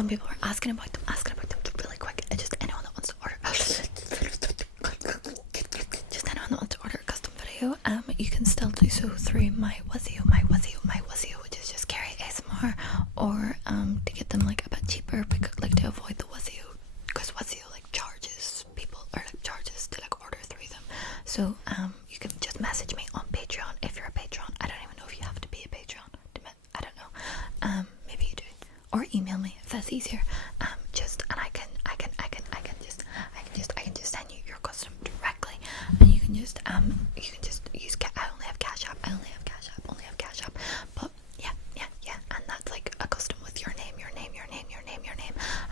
some people are asking about them really quick. Just anyone that wants to order, a custom video, you can still do so through my Wazio, which is just ceriasmr, or to get them like a bit cheaper, because like to avoid the Wazio, because Wazio like charges people, or like charges to like order through them. So you can just message me on Patreon if you're a patron. I don't even know if you have to be a patron. I don't know. Maybe you do. Or email me if that's easier. I can just send you your custom directly, and you can just use. I only have Cash App. But yeah, and that's like a custom with your name,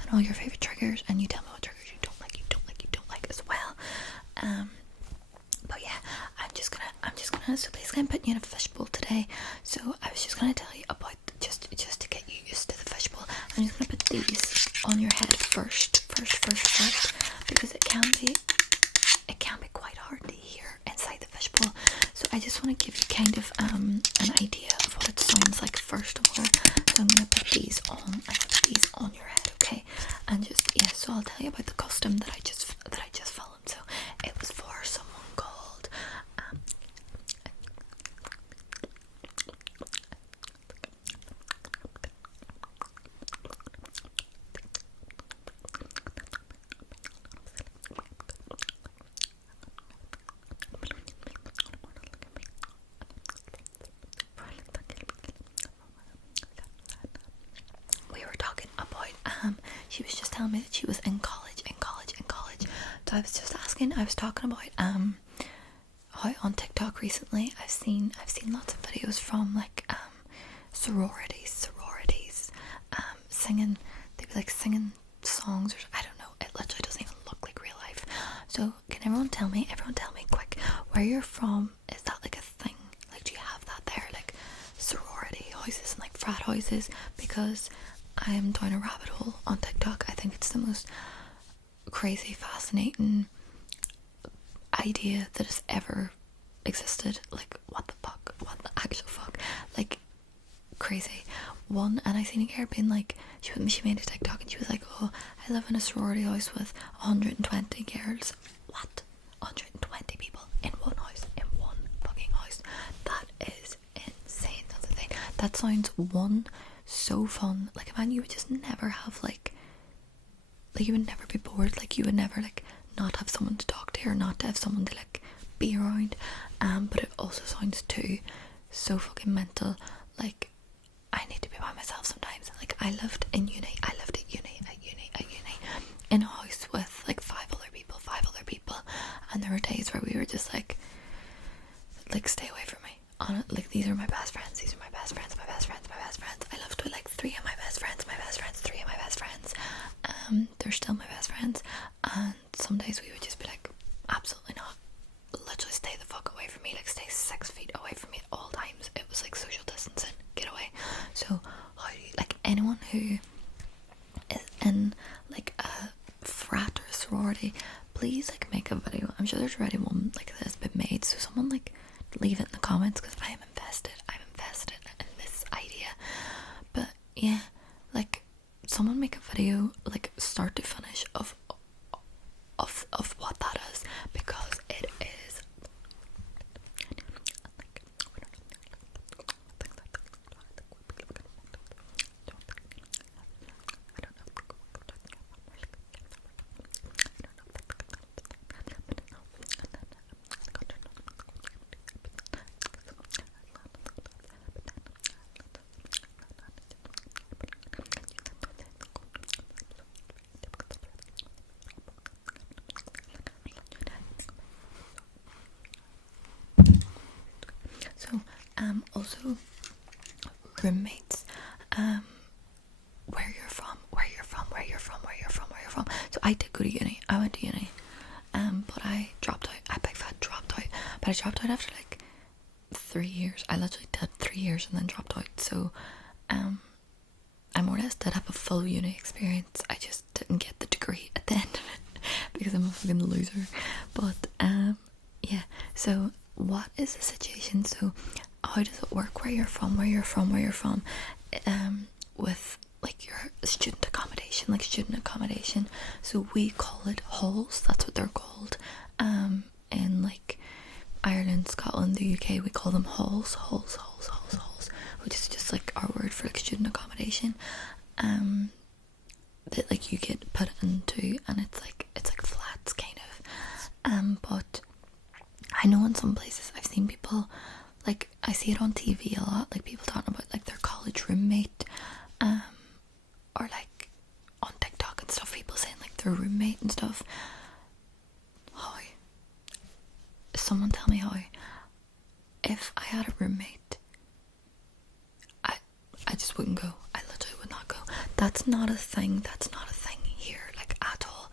and all your favorite triggers, and you tell me what triggers you don't like as well. But yeah, I'm just gonna. So basically, I'm putting you in a fishbowl today. So I was just gonna tell you about just to get you used to the fishbowl. I'm just gonna put these on your head first, because it can be quite hard to hear inside the fishbowl. So I just want to give you kind of an idea of what it sounds like first of all. So I'm gonna put these on your head, okay? And just so I'll tell you about the custom that I just filmed. So it was for someone called we were talking about she was just telling me that she was in college. So I was talking about how on TikTok recently I've seen lots of videos from like sororities singing. They'd be like singing songs, or I don't know, it literally doesn't even look like real life. So can everyone tell me quick, where you're from? Is that like a thing? Like, do you have that there, like sorority houses and like frat houses? Because I'm down a rabbit hole on TikTok. I think it's the most crazy, fascinating idea that has ever existed. Like, what the actual fuck, like crazy one. And I seen a girl being like, she made a TikTok and she was like, oh, I live in a sorority house with 120 girls. What? 120 people in one house, in one fucking house? That is insane. That's the thing. That sounds so fun. Like, man, you would just never have like you would never be bored. Like, you would never like not have someone to talk to, or not to have someone to like be around. But it also sounds too so fucking mental. Like, I need to be by myself sometimes. Like, I lived at uni in a house with like five other people, and there were days where we were just like stay away from me. Like, these are my best friends. I lived with like three of my best friends. They're still my best friends, and some days we would just be like, absolutely not, literally stay the fuck away from me, like stay 6 feet away from me at all times. It was like social distancing, get away. So how do you, like, anyone who is in like a frat or a sorority, please like make a video. I'm sure there's already one like that has been made, so someone like leave it in the comments, because I'm invested in this idea. But yeah, like, someone make a video like start to finish of what that is, because it is also roommates, where you're from. So I did go to uni. I went to uni, but I dropped out. I big fat dropped out. But I dropped out after like 3 years. I literally did 3 years and then dropped out. So I more or less did have a full uni experience. I just didn't get the degree at the end of it because I'm a fucking loser. But yeah. So what is the situation? So how does it work where you're from, with like your student accommodation? accommodation, like student accommodation. So we call it halls. That's what they're called. In like Ireland, Scotland, the UK, we call them halls, which is just like our word for like student accommodation. That like you get put into, and it's like flats kind of. But I know in some places I've seen people, like I see it on TV a lot, like people talking about like their college roommate, or like on TikTok and stuff, people saying like their roommate and stuff. How? Someone tell me how. If I had a roommate, I just wouldn't go. I literally would not go. That's not a thing. That's not a thing here, like at all.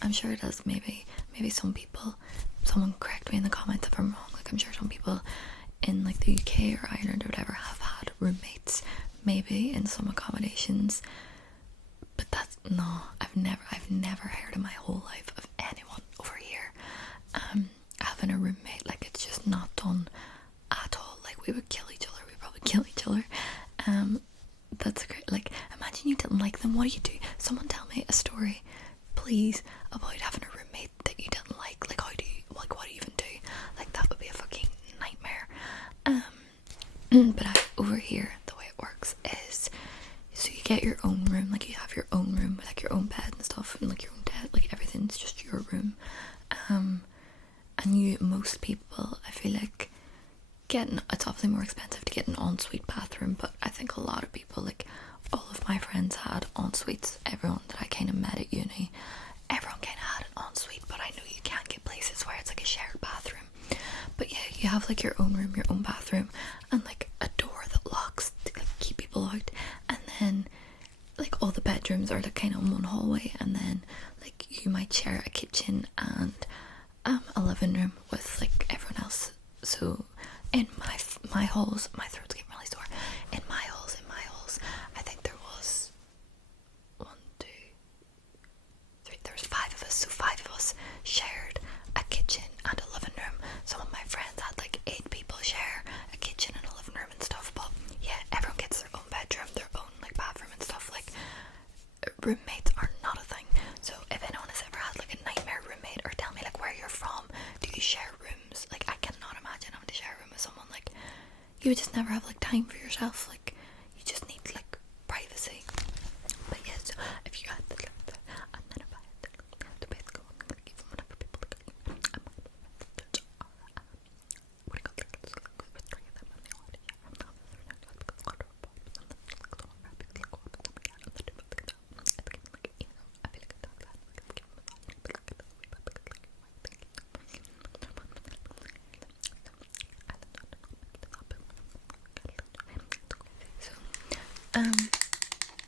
I'm sure it is. Maybe some people. Someone correct me in the comments if I'm wrong. Like I'm sure some people in like the UK or Ireland or whatever have had roommates, maybe in some accommodations. But that's no. I've never heard in my whole life of anyone over here having a roommate. Like it's just not done at all. Like we would kill each other. We probably kill each other. That's great. Like imagine you didn't like them. What do you do? Someone tell me a story, please, about having a roommate that you didn't like. Like how do you, like what do you even do? Like that would be a fucking nightmare. But over here the way it works is, so you get your own room. Like you have your own room with like your own bed and stuff, and like your own bed, like everything's just your room. And most people, I feel like, it's obviously more expensive to get an ensuite bathroom, but I think a lot of people, like all of my friends had ensuites. Everyone that I kind of met at uni, everyone kind of had an ensuite, but I know you can't get places where it's like a shared bathroom. But yeah, you have like your own room, your own bathroom, and like a door that locks to like keep people out, and then like all the bedrooms are like kind of in one hallway, and then like you might share a kitchen and a living room with like everyone else. So in my halls, my throat's getting really sore. In my halls, I think there was 1, 2, 3. There was 5 of us. So 5 of us shared a kitchen and a living room. Some of my friends had like 8 people share a kitchen and a living room and stuff. But yeah, everyone gets their own bedroom, their own like bathroom and stuff. Like roommates are not a thing. So if anyone has ever had like a nightmare roommate, or tell me like where you're from, do you share rooms? Like I cannot imagine having to share a room with someone. Like you would just never have like time for yourself. Like you just need like privacy. But yeah, so if you had the and then if I had the best go on, like even whenever people like what do you call it?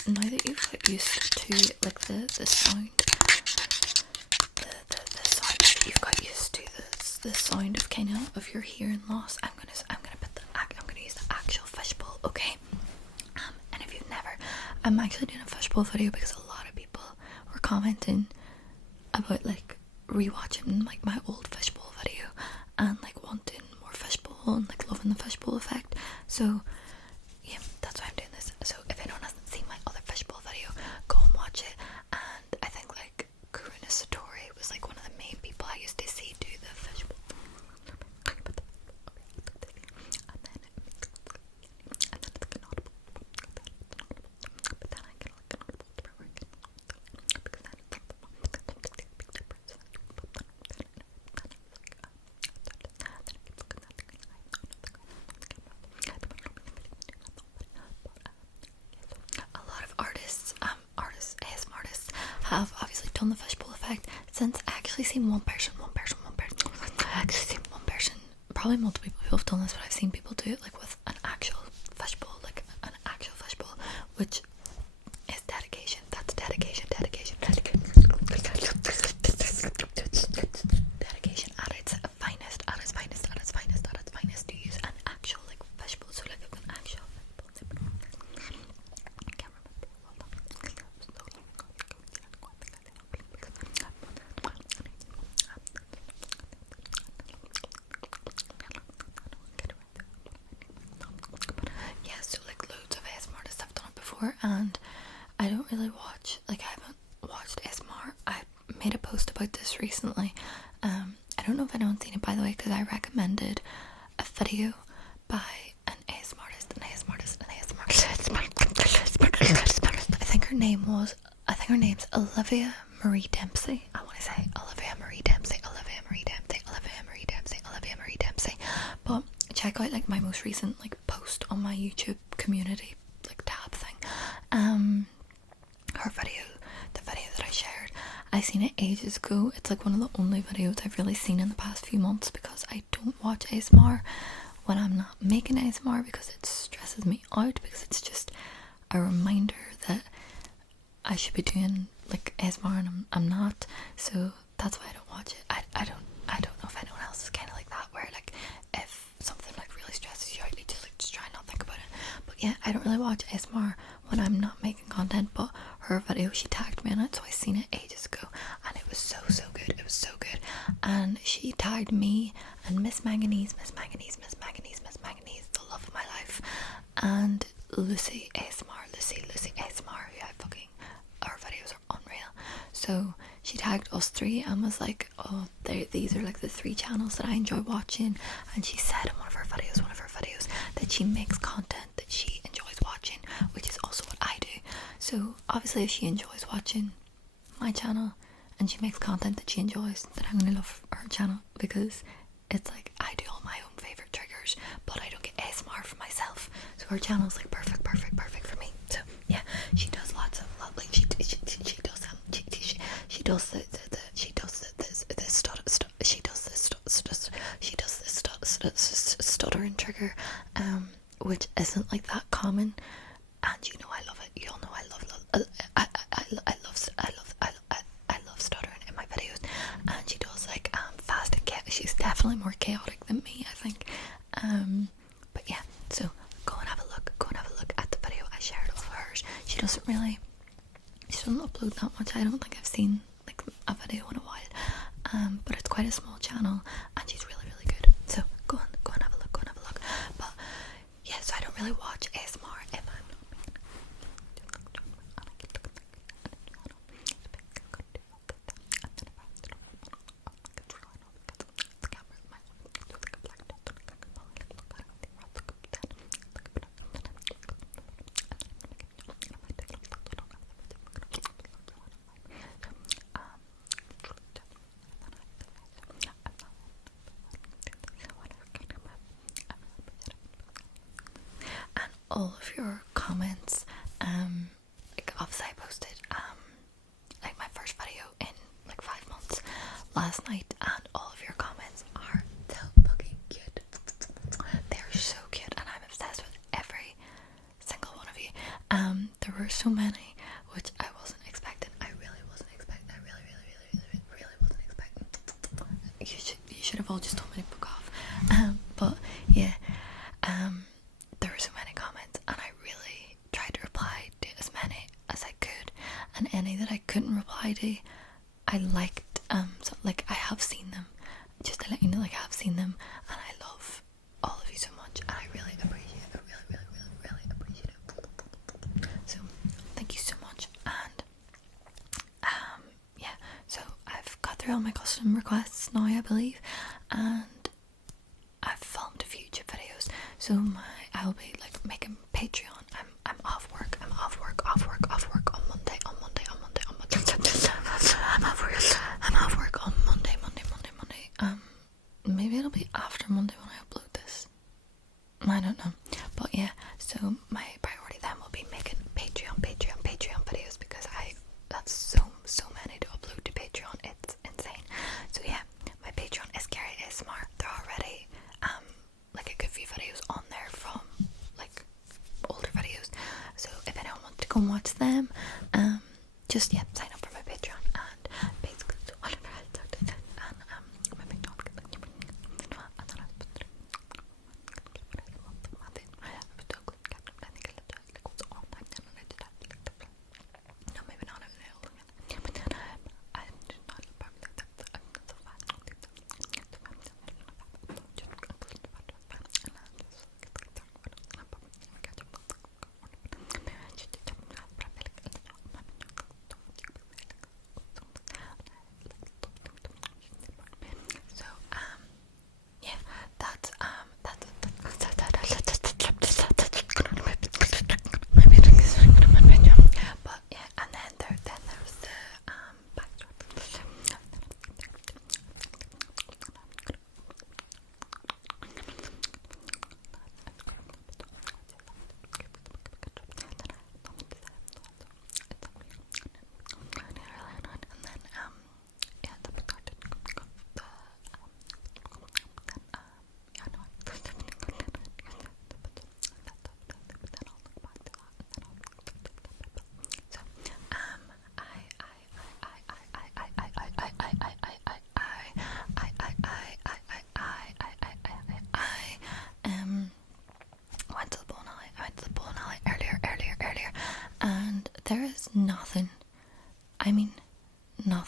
Now that you've got used to like the sound, the sound that you've got used to, the sound of kind of your hearing loss, I'm gonna use the actual fishbowl, okay? And if you've never, I'm actually doing a fishbowl video because a lot of people were commenting about like rewatching like my old fishbowl video and like wanting more fishbowl and like loving the fishbowl effect. So yeah, that's why I'm doing this. So if anyone hasn't seen my other fishbowl video, go and watch it. And I think like Karuna Satori was like one of the main people I used to see do the fishbowl. Have obviously done the fishbowl effect. Since I actually seen one person, probably multiple people have done this, but I've seen people do it like with an actual fishbowl, which is dedication. That's dedication at its finest to use an actual like fishbowl. So like an actual fishbowl. I can't remember. Yeah, so like loads of ASMR artists have done it before, and I don't really watch, like recently. I don't know if anyone's seen it, by the way, because I recommended a video by an ASMR artist, I think her name's Olivia Marie Dempsey. I want to say Olivia Marie Dempsey. But check out like my most recent like post on my YouTube community like tab thing. Her video, the video that I shared, I seen it ages ago. It's like one of the only videos I've really seen in the past few months, because I don't watch ASMR when I'm not making ASMR, because it stresses me out, because it's just a reminder that I should be doing like ASMR and I'm not. So that's why I don't watch it. I don't know if anyone else is kind of like that, where like if something like really stresses you out, you just try not think about it. But yeah, I don't really watch ASMR when I'm not making content, but her video, she tagged me in it, so I seen it ages ago, and it was so good. It was so good. And she tagged me and Miss Manganese, the love of my life, and Lucy ASMR, who I fucking, her videos are unreal. So she tagged us three and was like, oh, these are like the three channels that I enjoy watching. And she said in one of her videos that she makes content that she enjoys watching, which is also what I do. So obviously if she enjoys watching my channel and she makes content that she enjoys, then I'm gonna love her channel, because it's like I do all my own favourite triggers, but I don't get ASMR for myself. So her channel's like perfect for me. So yeah, she does lots of like she does this stuttering trigger, which isn't like that common, and you know I love it. You all know I love stuttering in my videos, and she does like fast and chaotic. She's definitely more chaotic than me, I think. But yeah, so go and have a look at the video I shared of hers. She doesn't upload that much. I don't think I've seen like a video in a while, but it's quite a small channel, and she's really good. So go and have a look. But yeah, so I don't really watch ASMR if I'm not making all of your comments. Like obviously I posted like my first video in like 5 months last night, and all of your comments are so fucking cute. They're so cute, and I'm obsessed with every single one of you. There were so many, which I wasn't expecting. I really wasn't expecting. You should have all just told me to book off. But yeah, there were so many comments, and I really tried to reply to as many as I could, and any that I couldn't reply to, I liked. So like I have seen them, just to let you know, like I have seen them, and I love all of you so much, and I really appreciate it. Really appreciate it. So thank you so much. And yeah, so I've got through all my custom requests now, I believe, and I've filmed a few YouTube videos. So I'll be like making Patreon. I'm off work on Monday. I'm off work on Monday. Maybe it'll be after Monday when I upload this. I don't know. But yeah, so my priority then will be making Patreon videos, because that's so many to upload to Patreon. It's insane. So yeah, my Patreon is Gary ASMR. They're already like a good few videos on there from like older videos. So if anyone wants to go and watch them, just yeah, sign up for my Patreon, and basically so Oliver has talked to and my big dog no, maybe not.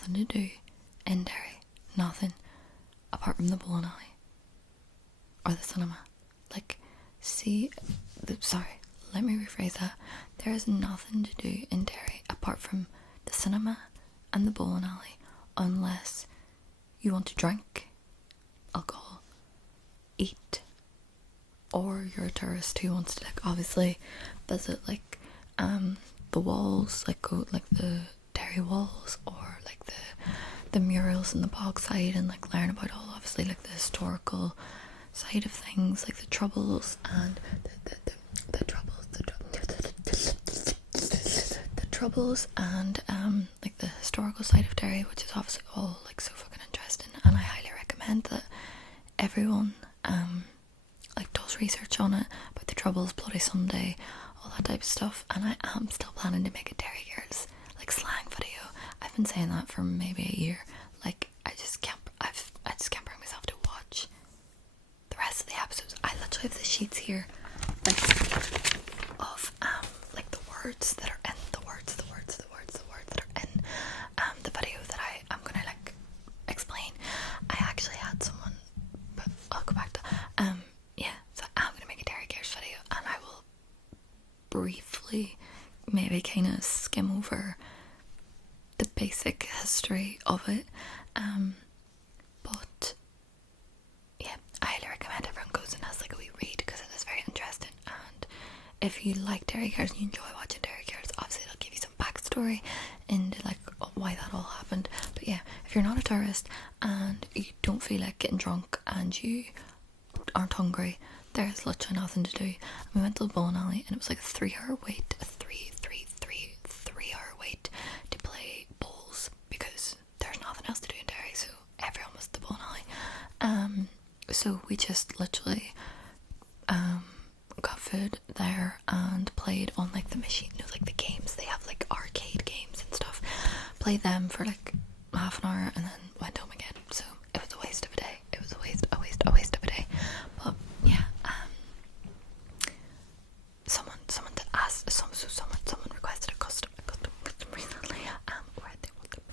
nothing to do in Derry. Nothing. Apart from the bowling alley. Or the cinema. Like, sorry, let me rephrase that. There is nothing to do in Derry apart from the cinema and the bowling alley, unless you want to drink alcohol, eat, or you're a tourist who wants to, like, obviously visit, like, the walls, like, go, like, the Derry walls, or, like, the murals in the bog side, and, like, learn about all, obviously, like, the historical side of things, like the troubles and the troubles and like the historical side of Derry, which is obviously all, like, so fucking interesting, and I highly recommend that everyone like does research on it, about the troubles, Bloody Sunday, all that type of stuff. And I am still planning to make a Derry Girls, like, slang video. I've been saying that for maybe a year. Like, I just can't bring myself to watch the rest of the episodes. I literally have the sheets here, like, of like the words that are in the words that are in the video that I'm gonna, like, explain. I actually had someone, but I'll go back to yeah, so I'm gonna make a Derry Girls video, and I will briefly maybe kind of skim over the basic history of it, but yeah, I highly recommend everyone goes and has, like, a wee read, because it is very interesting. And if you like Derry Girls and you enjoy watching Derry Girls, obviously it'll give you some backstory into, like, why that all happened. But yeah, if you're not a tourist and you don't feel like getting drunk and you aren't hungry, there's literally nothing to do. We went to the bowling alley, and it was like a 3-hour wait, a 3-hour wait to play bowls, because there's nothing else to do in Derry, so everyone was at the bowling alley. So we just literally got food there and played on, like, the machine, you know, like the games they have, like arcade games and stuff. Played them for like half an hour and then went home again. So it was a waste of a day. It was a waste of a day. But yeah, someone did ask, someone requested a custom recently, where they want to do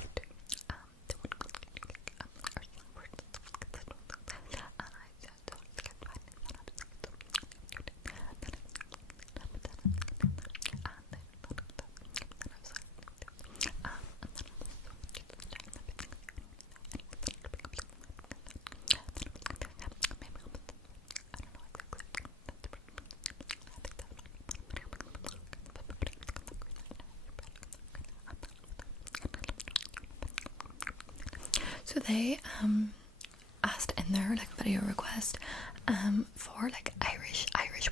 so they asked in their, like, video request for, like, Irish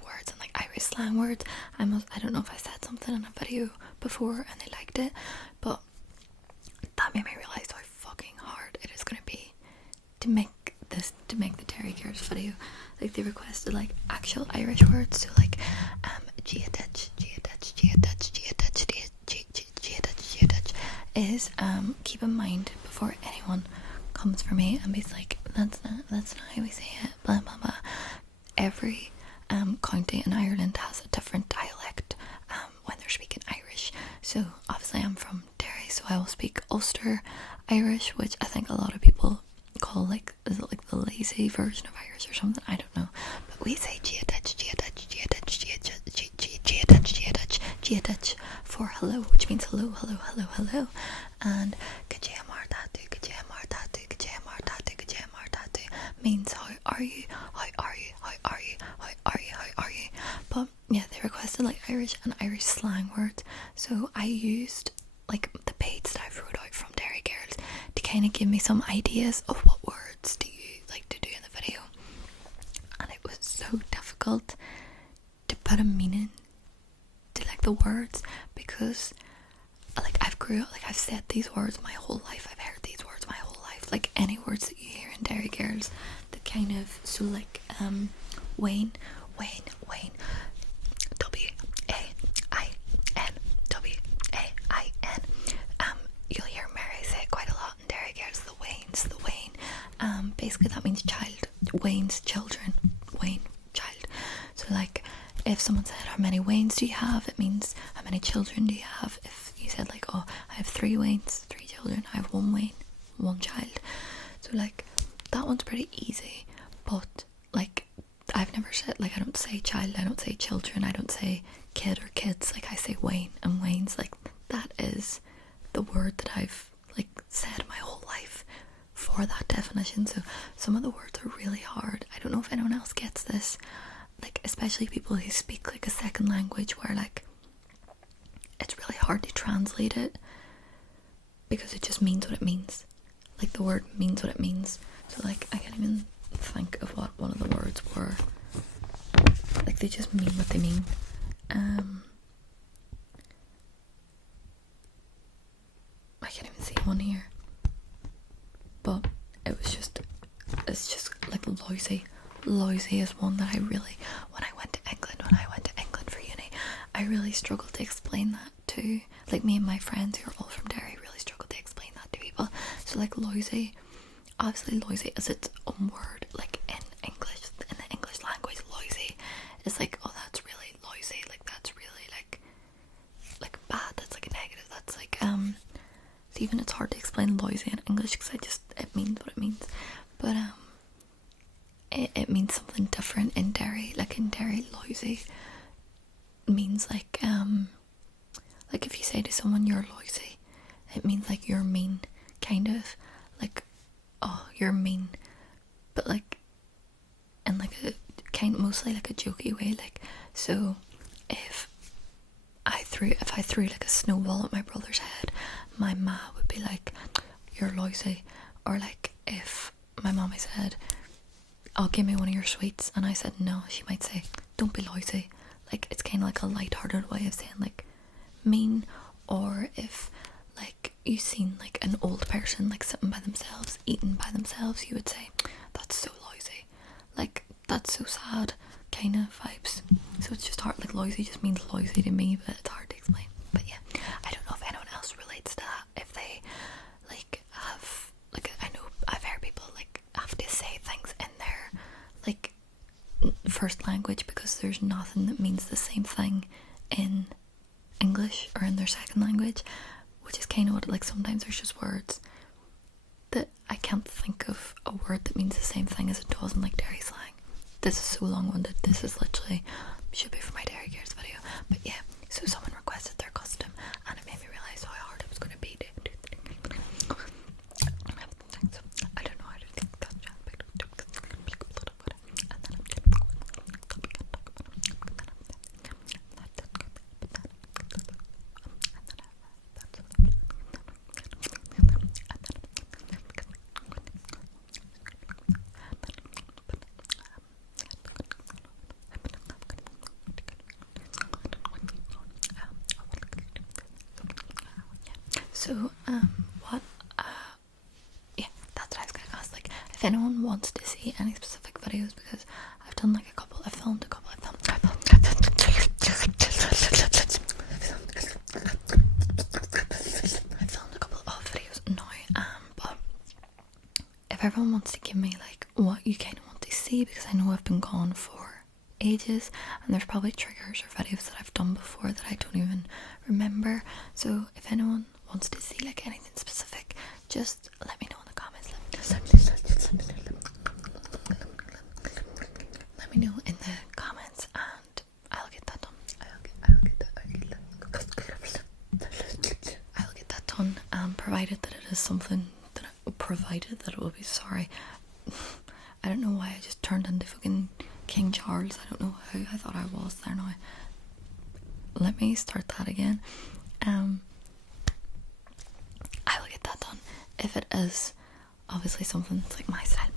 words and, like, Irish slang words. I don't know if I said something in a video before and they liked it, but that made me realise how fucking hard it is going to be to make the Derry Girls video. Like, they requested, like, actual Irish words, so, like, geotouch is keep in mind before anyone comes for me and be like, that's not how we say it, blah blah blah. Every county in Ireland has a different dialect when they're speaking Irish. So obviously I'm from Derry, so I will speak Ulster Irish, which I think a lot of people call, like, is it like the lazy version of Irish or something? I don't know, but we say geotouch for hello, which means hello, and gajamar tatu means how are you. But yeah, they requested, like, Irish and Irish slang words, so I used, like, the page that I've wrote out from Derry Girls to kind of give me some ideas of what words do you like to do in the video. And it was so difficult to put a meaning to, like, the words, because, like, I've said these words my whole life, I've heard these words my whole life, like any words that you hear in Derry Girls that kind of, so, like, Wayne, W-A-I-N, you'll hear Mary say it quite a lot in Derry Girls, the Wayne, basically that means child, Wayne's children, Wayne, child. So, like, if someone said, how many Waynes do you have, it means how many children do you have. If you said, like, oh, I have 3 Waynes, 3 children, children. I have one Wayne, one child. So like that one's pretty easy, but like I've never said, like I don't say child, I don't say children, I don't say kid or kids, like I say Wayne and Wayne's. Like that is the word that I've like said my whole life for that definition. So some of the words are really hard. I don't know if anyone else gets this, like especially people who speak like a second language, where like it's really hard to translate it because it just means what it means. Like the word means what it means. So like I can't even think of what one of the words were. Like they just mean what they mean. I can't even see one here, but it's just like lousy is one that I really, when I went to England for uni, I really struggled to explain that to, like, me and my friends who are all from Derry really struggled to explain that to people. So like lousy, obviously lousy is its own word, like in English, in the English language, lousy is like, oh that's really lousy, like that's really like bad, that's like a negative, that's like so even it's hard to explain lousy in English because it means what it means, but it means something different in Derry. Like in Derry, lousy means like if you say to someone you're lousy, it means like you're mean, kind of like, oh you're mean, but like in like a kind, mostly like a jokey way. Like, so if I threw like a snowball at my brother's head, my ma would be like, you're lousy. Or like if my mommy said, oh give me one of your sweets, and I said no, she might say, don't be lousy. Like it's kind of like a light-hearted way of saying like mean. Or if like you seen like an old person like sitting by themselves, eating by themselves, you would say, that's so lousy, like that's so sad, kind of vibes. So it's just hard, like lousy just means lousy to me, but it's hard to explain. But yeah, I don't know if anyone else relates to that, if they like have, like I know I've heard people like have to say things in their like first language because there's nothing that means the same thing in English or in their second language, which is kind of what, like sometimes there's just words that I can't think of a word that means the same thing as it does in like Derry slang. This is so long-winded. This is literally should be for my Derry Gears video. But yeah, so someone requested their custom and it made me realise how hard it was going to be to I don't know how to think that. So yeah, that's what I was going to ask, like if anyone wants to see any specific videos, because I've done like a couple, I filmed a couple of videos now, but if everyone wants to give me like what you kind of want to see, because I know I've been gone for ages and there's probably triggers or videos that I've done before that I don't even remember. So if anyone wants to see like anything specific, just let me know in the comments. Let me know in the comments and I'll get that done. I'll get that done, provided that it is something that it will be, sorry, I don't know why I just turned into fucking King Charles. I don't know who I thought I was there now. Let me start that again. I will get that done. If it is obviously something that's like my style,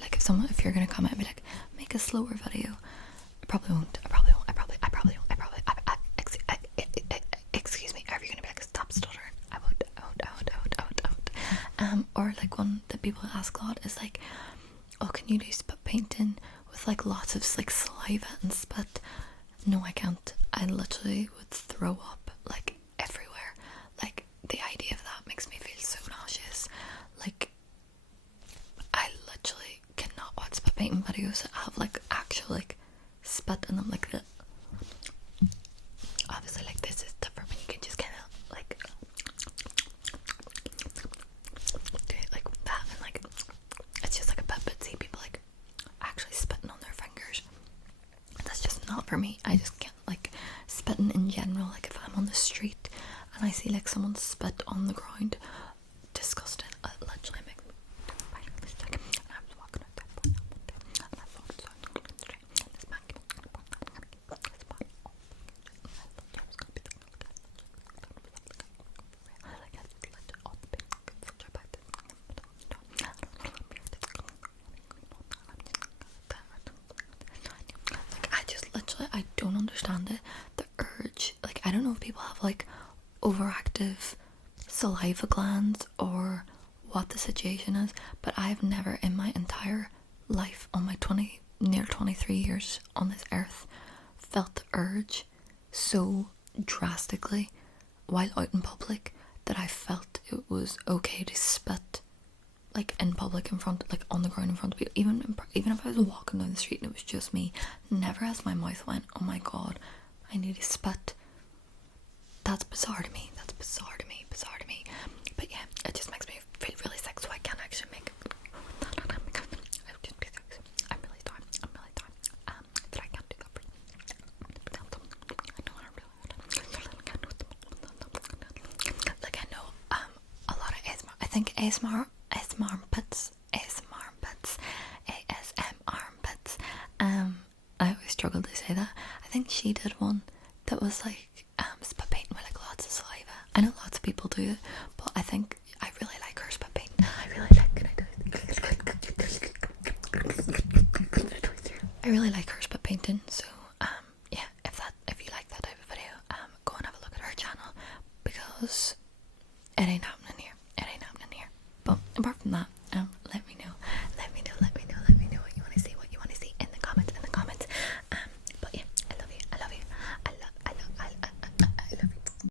like if you're gonna comment and be like, make a slower video, I probably won't. Excuse me, or if you're gonna be like, stop stuttering, I won't. Or like one that people ask a lot is like, oh, can you do spit painting with like lots of like saliva and spit? No, I can't. I literally would throw up like everywhere. Like the idea of that makes me feel so nauseous. Like I literally cannot watch spit painting videos that have like actual like spit in them, like that. Obviously like this is different when you can just kind of like for me. I just can't, like, spitting in general, like if I'm on the street and I see like someone spit on the ground, disgusting. It literally makes me and I was walking out there one day and I thought so this man came up and this spot I just literally, I don't understand it. The urge, like, I don't know if people have like overactive saliva glands or what the situation is, but I've never in my entire life, on my near 23 years on this earth, felt the urge so drastically while out in public that I felt it was okay to spit, like, in public, in front, like on the ground in front of people, even if I was walking down the street and it was just me. Never has my mouth went, oh my god, I need to spit. That's bizarre to me. Bizarre to me. But yeah, it just makes me feel really sick, so I can't actually make it. I would just be sick. I'm really tired. But I can't do that for you. I know a lot of ASMR. I think ASMR armpits. I always struggle to say that. I think she did one that was like spit painting with like lots of saliva. I know lots of people do it, but I think I really like her spit painting. I really like her spit painting. So yeah, if you like that type of video, go and have a look at her channel, because it ain't happening